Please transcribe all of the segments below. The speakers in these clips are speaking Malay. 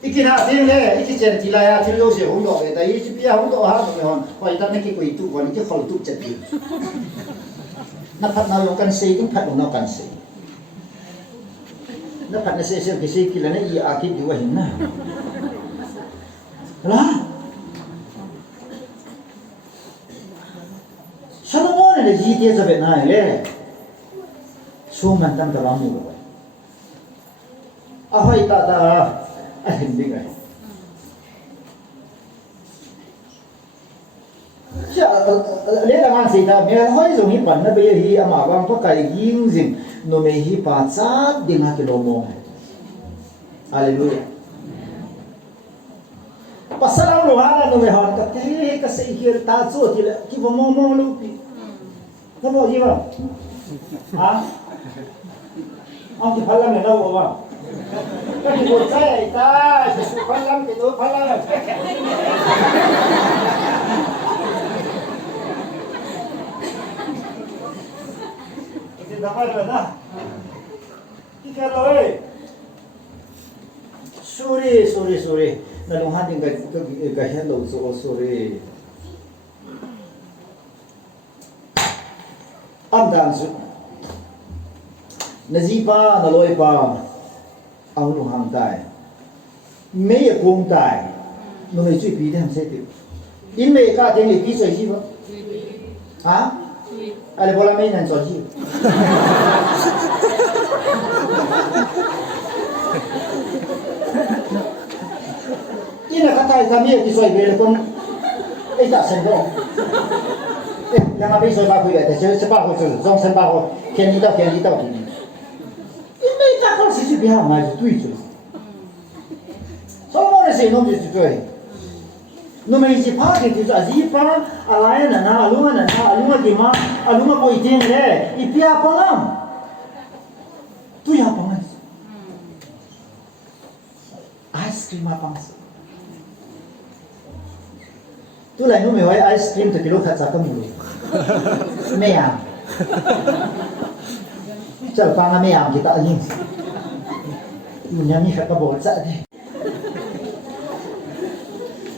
Iki na ting le iki chen ti la ya ti lo se hong do e dai chi pia hong do ha me hon hoi ta ne ki kui tu kon ki khol tu chet di na phat na yo kan se king phat no kan se na phat na se ki se ki la ne I a ki di wa hin na la Solomon le ji tie za be na le so man tam ta ba mu a hoi ta ta a hin ding ai cha le la ma si ta me hoi zo hi pan na be hi ama wang pa kai ying jing no me hi pa cha ding ha ke lo mo hallelujah pasalang lo ha no me ha ka te ka se hi ta zo ti le ki bo mo mo lu pi na bo ji ba ha ang ki phala me na bo ba cái gì buồn say ta chỉ sự phán lắm cái tôi phán lắm cái gì đó rồi đó cái rồi sorry là long han tiếng cái hello so sorry âm đàn sự na gì ba na lôi ba ông luôn hàng tài mấy cái công tài nó mới truy bí thế làm sao được in mấy cái tiếng này kỹ sợi gì vậy hả ai bảo là mấy lần sợi gì in là cái tài tham gia kỹ sợi về là con ấy đã thành công yang habis sợi ba khối này thì sẽ ba khối rồi trong sân ba khối khen đi đâu thì因为大概是比较难是对的，所以我们是弄就是对。那么一些怕的就是啊，一怕啊来人啊，路人啊，路人嘛，啊路人不一定嘞，一边帮啊，对呀帮啊，ice cream 啊帮是，都来弄没有 ice cream 的，给我看咋个没有？没啊。Chal pa nga mayam kita ayun. Yun yan ni kakabolsa di.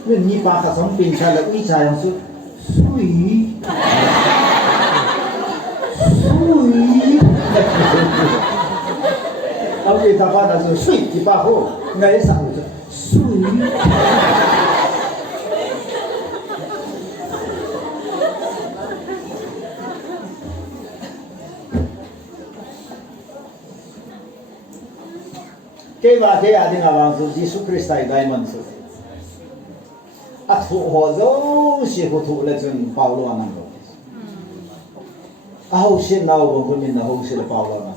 Yun ni pa kasong pinsa lag isa yung sui. Ang kita pa na sui di pa ho. Ngay sa sui. Cái mà thế à thì ngài bảo dù Jesus Christ tại đại môn rồi, à thủ họ dấu sĩ của thủ là chừng Paulo anh rồi, à hậu sĩ nào cũng có mình là hậu sĩ là Paulo anh rồi,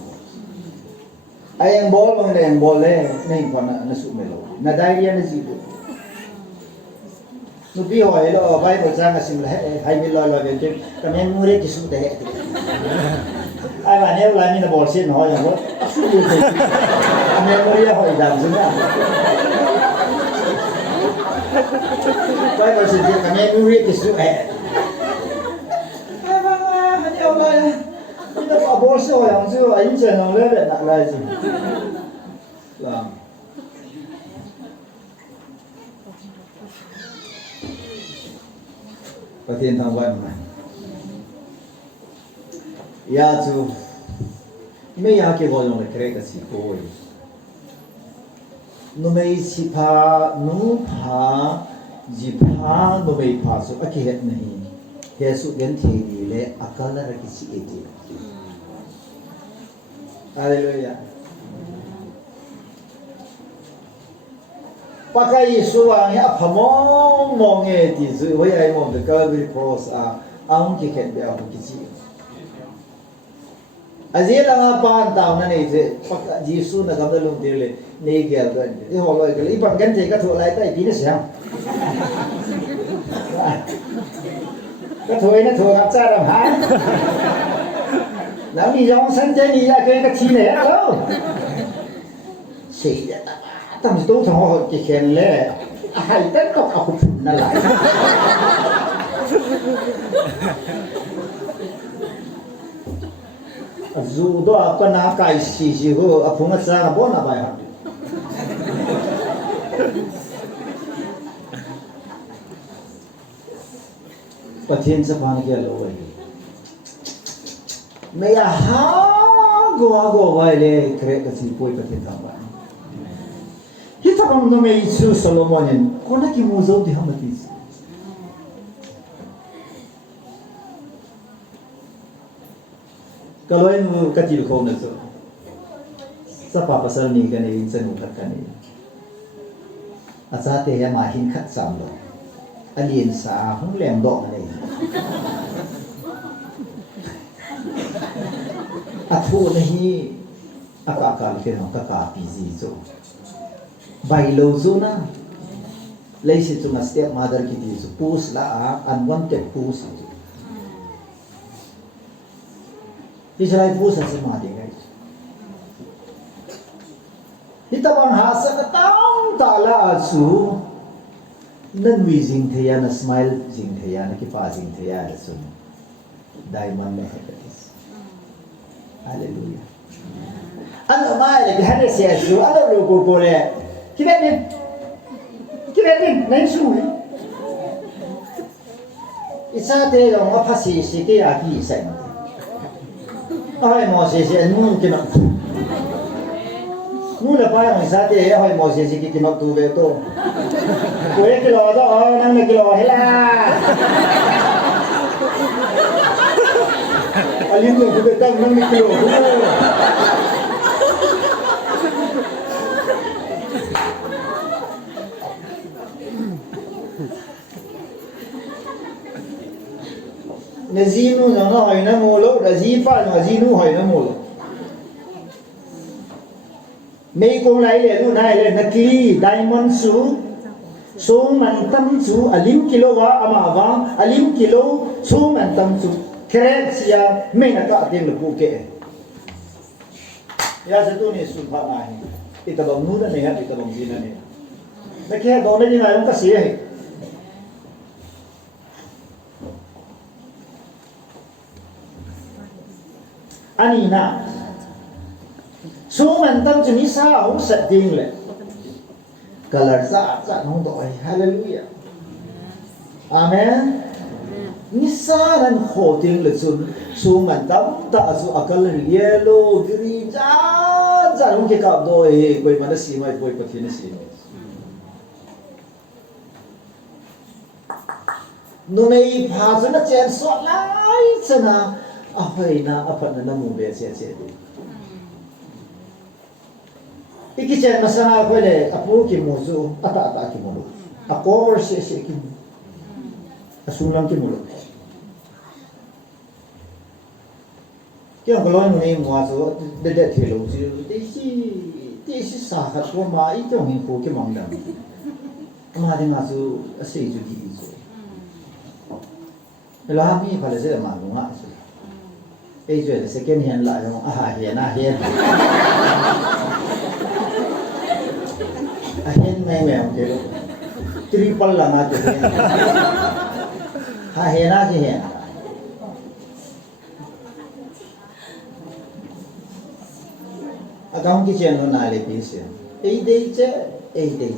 anh bol mà anh bol đấy, nên còn nó sụp mèo, nó đại diện là gì vậy? Nó bị hỏi là ở bài một trang là xin là hay bị lo về cái em mua đấy cái sụp đấy, ai mà nếu lại mình là bol xin hỏi là what? Anh mới hỏi rằng gì nữa? Bây giờ sự việc anh em biết cái sự ấy. Ai mà anh yêu lại, bây giờ bảo bố sửa rằng chứ anh chơi nó lên để nặng lại gì? Làm. Pathen thằng quan này. Ya chú. Mấy nhà cái gọi là cái cái gì coi, nó mấy chỉ pha nụ pha, chỉ pha nó mấy pha số, cái hết này, cái số gen thì đi lệ, akala là cái gì ấy, Hallelujah. Pakai số anh ấy phàm mong nghe thì rồi với ai mong được cái very cross à, ông cái hết béo cái gì. Aje lang pan taw na ni je Jisu na gamda lum dile ni gel do ni holoi gel ipan gan je ka tho lai tai pi na siang ka thoi na tho ngap cha ram ha la ni yong san je ni ya ke ka thi ne lo sei ya tam sto thong ho ki khen le hai ta ko ka khu na lai dù đó có na cái gì gì ho, à phun cái sao bón là bài học. Pathen sapang kia lo wai me ya ha go wai le kre ka si poi pathen tham ba kita bang no me isu Solomonin kona ki muzo di hamatis kalau yang kecil kau nak so siapa pasal ni kan ini sen mengatakan ini asal teh yang mahin kat samlo alien sah hong lem dok ni aku ni akak kita kakak busy so bailo zona lain cuma setiap mother kita itu push lah unwanted push itu disalai push semua dia guys kita bang hasa ketang tak lah asu nan wi jing thaya na smile jing thaya na kipa jing thaya asu diamond na happiness hallelujah ano mai le hane sia asu ano logo pole kiranin nain sui isa te dong ma phasi si ke aki sai ai mo se nu ke na nu la pa yang isa te ai mo se si ke ma tu ve to ko ek lo da nang ne kilo hela alin lo ke tang nang ne kilo na Jinu na hoy na molo da jipa na Jinu hoy na molo mấy con lại le lu nai le nakli diamond su so man tam su alim kilo wa ama wa alim kilo so man tam su kret sia me na ka ting lu ke ya se tu ni su pha mai ita bang nu na ne ha ita bang jina ne na ke do na ni ngai ka si he ani na số mình tâm cho ní sao không sạch tiền lệ color dạ không tội hallelujah amen ní sao nên khổ tiền lệ số mình tâm ta số color yellow green dạ không cái cặp đôi quay mà nó xì mai quay bật nó xì nó này phá cho nó chén sọt lại cho na phải na phần nó mù bể xe đi ikichen masana ko le apu ki muzu ata ki mulu akor se ki asulang ki mulu kya Loinu ni muazo de thelo ti si sa kha ko ma I tong hin ko ki mangdam ma de nga su ase ju di so la mi phale se ma lu nga so e je de second hand la yo he na ahen mai mèo ke lo triple la na ke ha he na ke he agam ki chen no na le pi se ei dei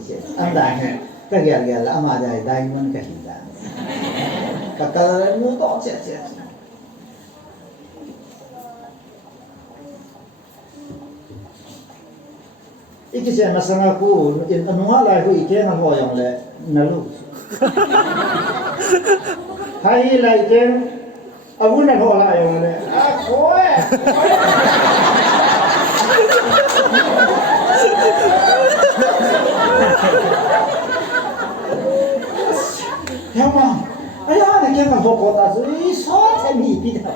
che anda he ka ga la ma dai diamond ka hi da ka ka mu to che ikichen masanga ku in anua lai ku ike na ho yang le nalu hai lai ke abu na ho la yang le koe Hechong ayah na ke ka ho ko ta su I so ta mi pi da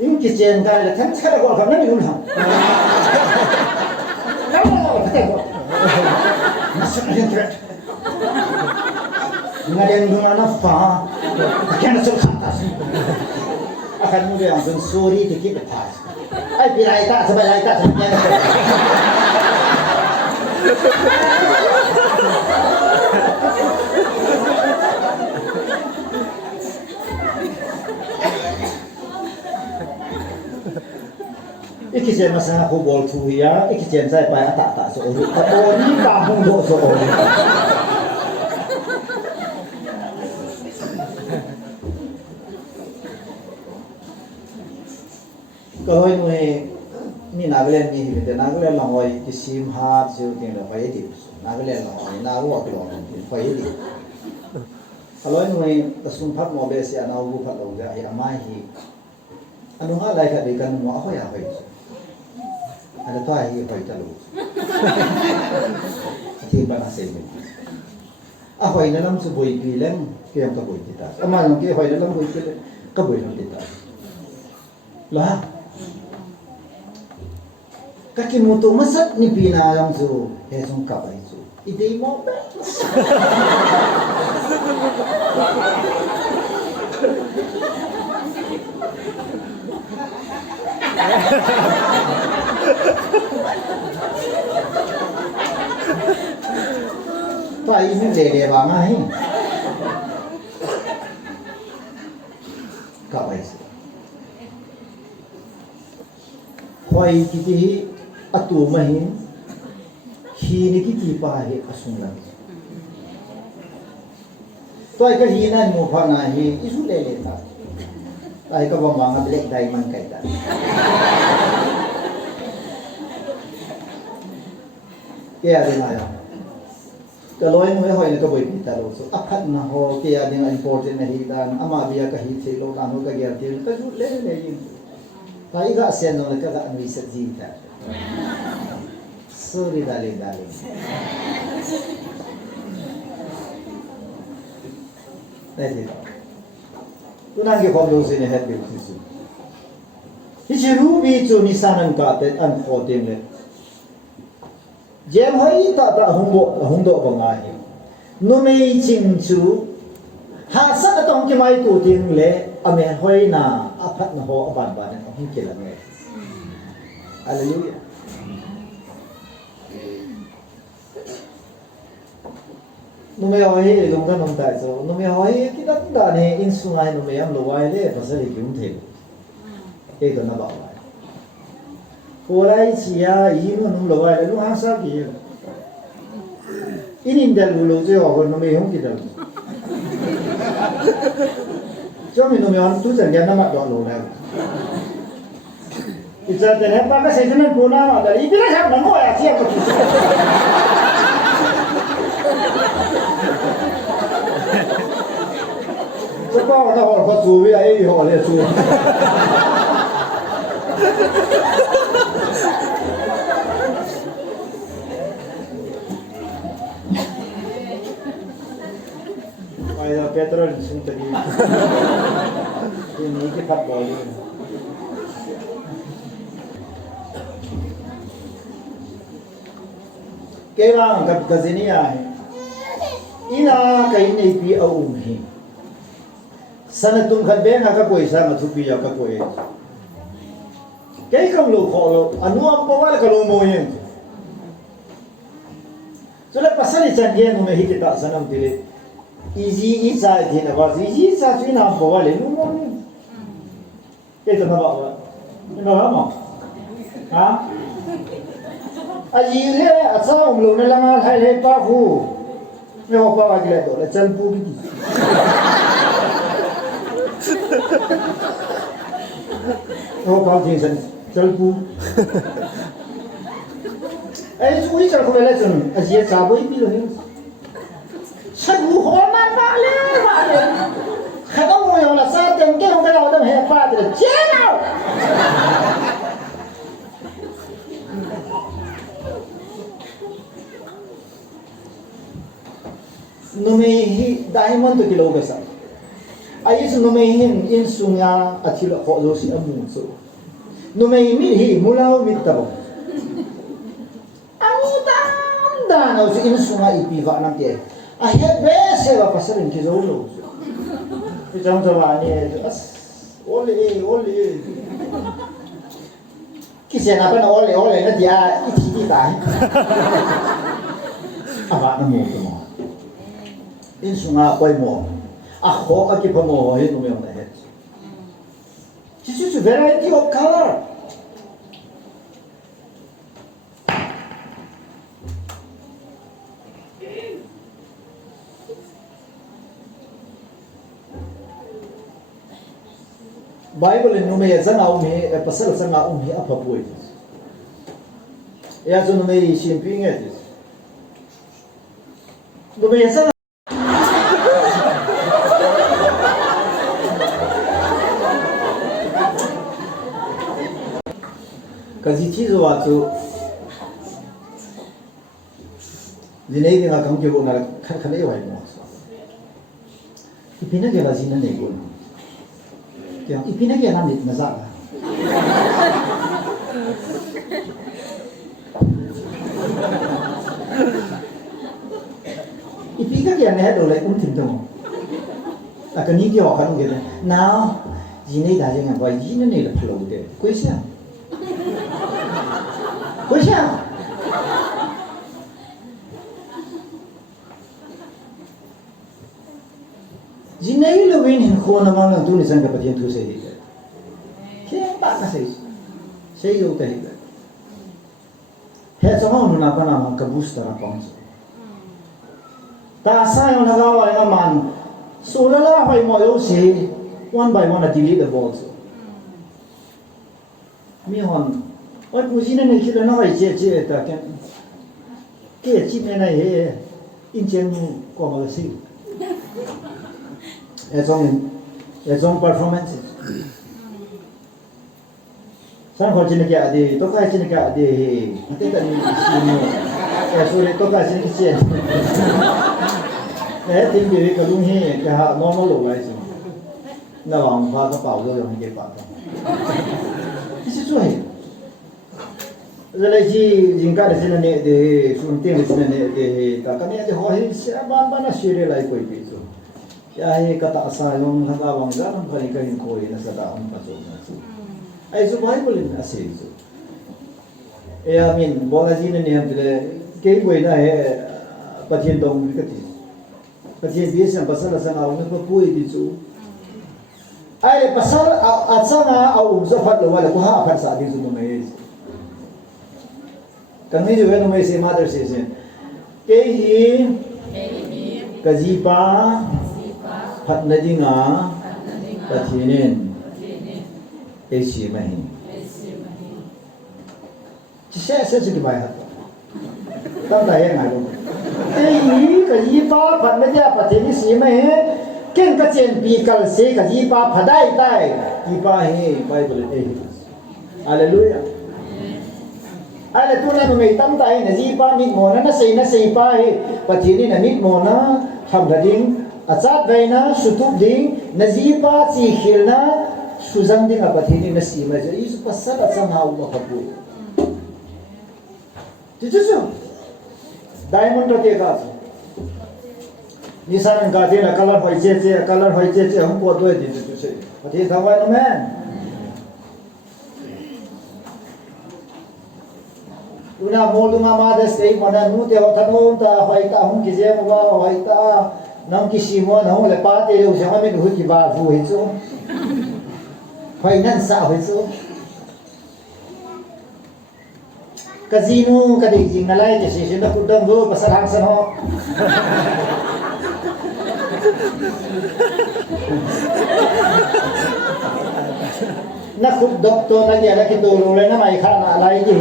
이 kitchen ka la thang chara ko ka na ni ha na mo ta ko masuk ni tre ngalen dunga na fa kan so khata akan mu yang ben sorry dikit pas ai pilai tak sebalai tak sebenarnya ikijen masang aku bol tu ya, ikijen saya bayar tak so orang. Kalau ni kampung dok so orang. Kalau ni Nagaland ni kita Nagaland lah hoi kisim hat siu tiang dah hoi itu. Nagaland lah hoi Nago aku lah hoi itu. Kalau ni kesumpat mau besi anak aku kat laut ya amai hi. Anu hal lain kat dekan mau hoi apa itu. Ada tu hi hoi terlalu. Tiba nasi ni. Hoi dalam sebuah bilang kiam kabui kita. Amal mungkin hoi dalam kabui kita kabui kita. Lah. Kaki mutu masat ni pina yang tu Hechong kapai tu. Ide mau be. Pak ini lele bangai. Kapai tu. Hoi kiti atu mahin hi ni kiti pa he asung lang toy ka hi nan mo pha na hi isu le le ta ai ka ba ma black diamond kai ta ke ya ding aya ka loin mo hoi na ka boi ta lo so akhat na ho ke ya ding important na hi dan ama bia ka hi che lo ta no ka ger ti ka ju le le yin Pai ga sen no ka ga nui sa ji ta. Sorry darling. Tadi. Tu nang ke kom jouse ni het bi tu. Hijiru bi tu misanan ka te an khotim le. Jem hoi ta hungdo bangai. No mei ching chu ha sa ka tong ki mai tu ting le ame hoi na apat na ho aban ban na hin ke la ngai. Hallelujah. Nume hoi le gong ka nom tai so nume hoi ki dan da ne in sungai nume am lo wai le pasal ki um the. Ke to na ba wai. Ko lai chi ya yi no num lo wai le lu ha sa ki. In dal lo je ho nume hong ki dal. Cho mình nuôi ăn tu chân na mat do lo la. Ija tene pa ka se tene puna ma da ibila sa na mo ya sia ko. So pa na ho ko tu wi ai ho le tu. Ai petrol sing tadi. Ini ke pat boli. Kailang kat kaziniya hai. Ina kai nei pi au hi. Sana tum khat be na ka koi sa ma thu pi ya ka koi. Kai kam lo kho lo anu am pa wal ka lo mo yin. So le pasali chan ye no me hi ta sanam dile. Easy isa di na ba easy isa tu na pa wal lu mo ni. Ke ta na ba wa. Ni ba ma. Ha? Aji le asa lo na lang hai le pa hu. Ni ho pa wa le do le chan pu ki. Ho pa ji san chan pu. Ai su i char ko le chun aji sa boi pi lo ni. Sa gu ho ma le. Khada mo yo la sa tem ke ho ka lo dam he pa de che nào. Numehi diamond to kilo besa. Ayis numehi in sunga atila ho lo si amu so. Numehi mi hi mulau mitabo. Amu tanda no si in sunga ipiva nam tie. Ahet bese wa pasarin ki zo lo. Hechong tawa ni as ole. Kisen apa na ole na dia iti tai. Aba na mo to. In sunga koi mo, ako aki pa mo hin umiyong na het. This is a variety of color. Bible in nume zanga umi pasal zanga umi apa pui ya zo nume shimping it nume zanga kazi chi zo wa zo dinai dinga kam ke bo na khan ai wai mo ipina ke la zina ne go yang ipina ke na nit mazak ipika ke na do lai tim dong akan ni ke kan ke now jinai da jeng boy jinai ne la flow de question jinai lo win hin khona ma lang tu ni sang ka patien thu se hi ke ba ka se yo te hi Hechong na pa na ka booster na pang ta sa yo na ga wa na man so la hoi mo yo se one by one delete the balls mi hon oi pu jin ne ki na hoi che ta ke chi ne na he in chen ko ma si Hechong performance sang ho chin ke ade to kai chin ke ade te ta ni si no so le to kai chin ke chen tin de ka lung he ka ha normal lo lai si na wang pha ka pao lo yong ke pa ta isi zo he zalai ji jingka de chin ne de sun te de chin ne de ta ka ne de ho he se ban ban na shire lai koi pi zo ya he ka ta sa yong ha ga wang ga nam phani ka hin khoi na sa ta on pa zo na su ai zo Bible in ase zo e a min bola jin ne ham de ke boi na he patien dong ka ti patien bi sam pasal sa na un pa pui di zu ai pasal a changa au zo phat lo wala ko ha phat sa di zu no mai kan ni jo no mai se mother se ke hi ka ji pa phat na dinga patienin Esi mahi. Cheh se di mai hat. Tam da ye ngai lo. Ei ka yi pa phat na ja pateni si mai ken ka chen pi kal se ka yi pa phadai tai yi pa he Bible e. Hallelujah. Ale tu na ngai tam tai na yi pa mi mo na sei pa he pateni na mi mo na tham da ding achat veina sutup ding na yi pa chi khil na Suzang ding apa tini nasi macam itu pasal asam hawa kapu. Jadi diamond tu tiga. Nisan kata na color hoi je, हमको दो दिन tu se. Pati thawai no man. Una Muoldung amada stay mana NUTE hotanong ta hoi ta hum kijem wa hoi ta nam kisimo na hum le pate yo se hame hu ki ba vu hizo. Hoi nan sa hoi so ka Jinu ka ding jing na lai je se na ku dam go pasal hang san ho na ku doktor na dia na ki do lo le na mai kha na lai ji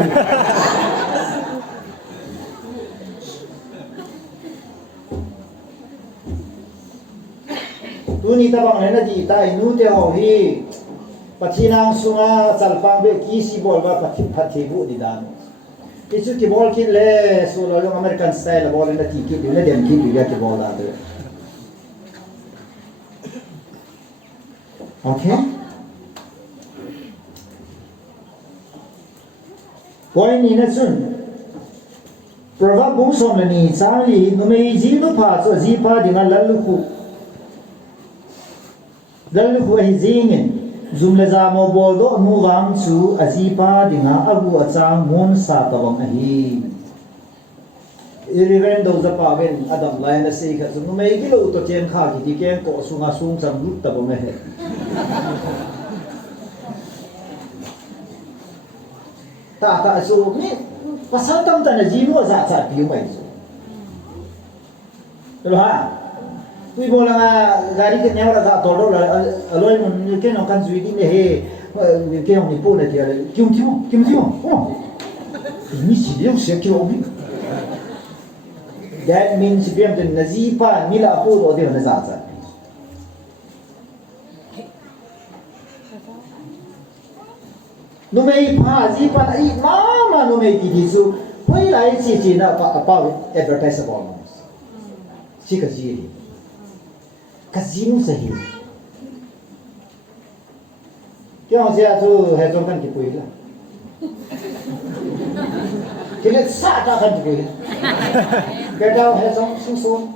tu ni ta bang le na di tai NUTE ho hi Pathinang sunga salpang be kisi bol ba phatthei bu di dan isu ki bol ki le so lo American style bol na ti ki le dem ki ya ki bol da de okay point ni na sun proverb bung som ni chali no me ji no pha so ji pha dinga lalu hi jingin Zumleza mo boldo mu wang chu azipa dinga agu achang mon sa tabang ahi iriren do za pawen adam lai na sei kha chu mai kilo to chen kha ki ken ko sunga sung cham lut tabang he ta so ni pasal tam ta na Jinu za pi mai so lo ha we bola gari ke nyawra ga todo la aloi mun ke no kan zui di ne he ke on ni po na dia kim oh ni si dia se ke obi that means biam de nazipa mila po do de na za no mei pa zipa ai mama no mei di su hui lai chi na about advertisable si ka ji Jinu sahi. Kau saya tu Hechong kan kipui lah. Kita sah tak kan kipui. Kita Hechong susun.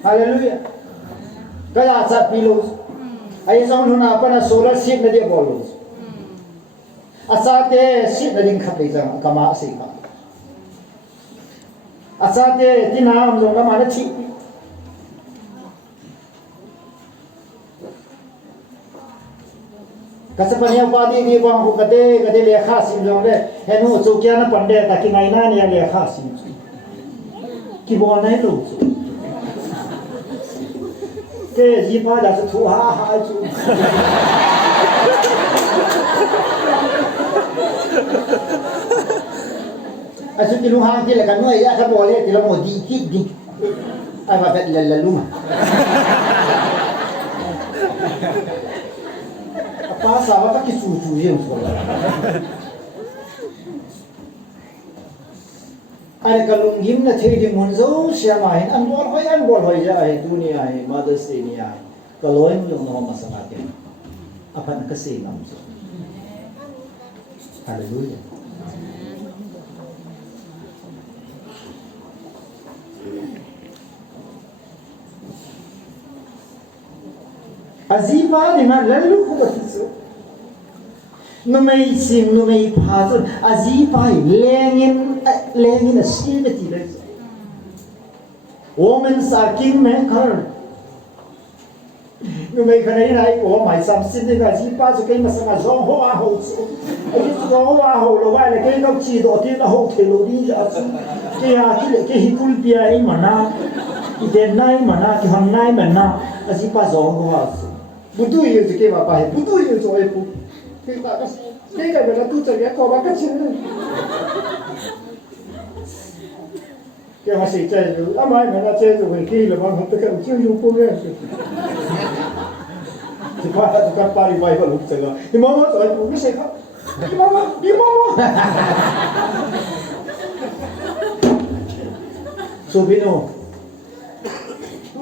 Haleluya. Kaya sah pilus. Ayah sang nuna apa na solar sheet na dia bolus. Asate sheet na din kapai jang kama sih. Asate tinam jong kama na cik. Kasapanya padi di bang ko kade lekha sim jong le henu chokya na pande ta ki ngaina ni lekha sim ki bo nai lu ke ji pa da su thu ha chu asu ki lu ha ki la kan noi ya ka bo le ti la mo di ki di ai ba bet la lu ma Passa apa que suju yang sola. Ada kalung him na thedi munzo siapa hin angol hoi ja ai dunia ai Mother's Day ni ai. Kalau yang belum nama masalah dia. Apa nak kasih nam so. Haleluya. Azipa dengan lalu kubatisu. Numai sim numai pazun azipa lengin asimeti les. Women are kingmaker. Numai kanai nai oh my samsin dengan azipa so kay masama zong ho aho so. Ayun zong ho aho lo wala kay no chido ti na ho thelo di ja so. Kaya ke hikul pia ai mana. Iden nai mana ki han nai mana azipa zong ho aso. Budu yang sikit apa? Budu yang soal itu. Kita kasih. Kita bela tu cakap kau baca cina. Kita masih cakap tu. Amai mana cakap tu? Kita lepas itu kan cium pun kan. Sebab tu kan pari baik kalau cakap. Di mana soal itu? Mesti kan? Di mana? So bino.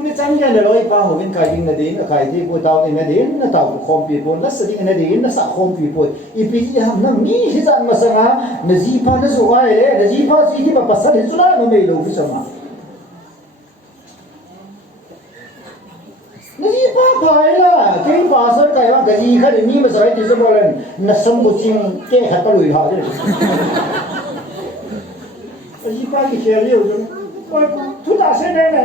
Ni canggih na loi pa ho bin kai ding na din kai di po tau ni na din na tau khom pi po na sadi na din na sa khom pi po ipi ji ham na mi hi zan masanga na ji pa na so ai le na ji pa ji ki ba pasal hi sula no mei lo fi sama na ji pa pai la ke pa sar kai wa ga ji kha ni ma sai ti so bolen na sam bu ching ke ha pa lui ha de ji pa ki che liu jo tu da se ne ne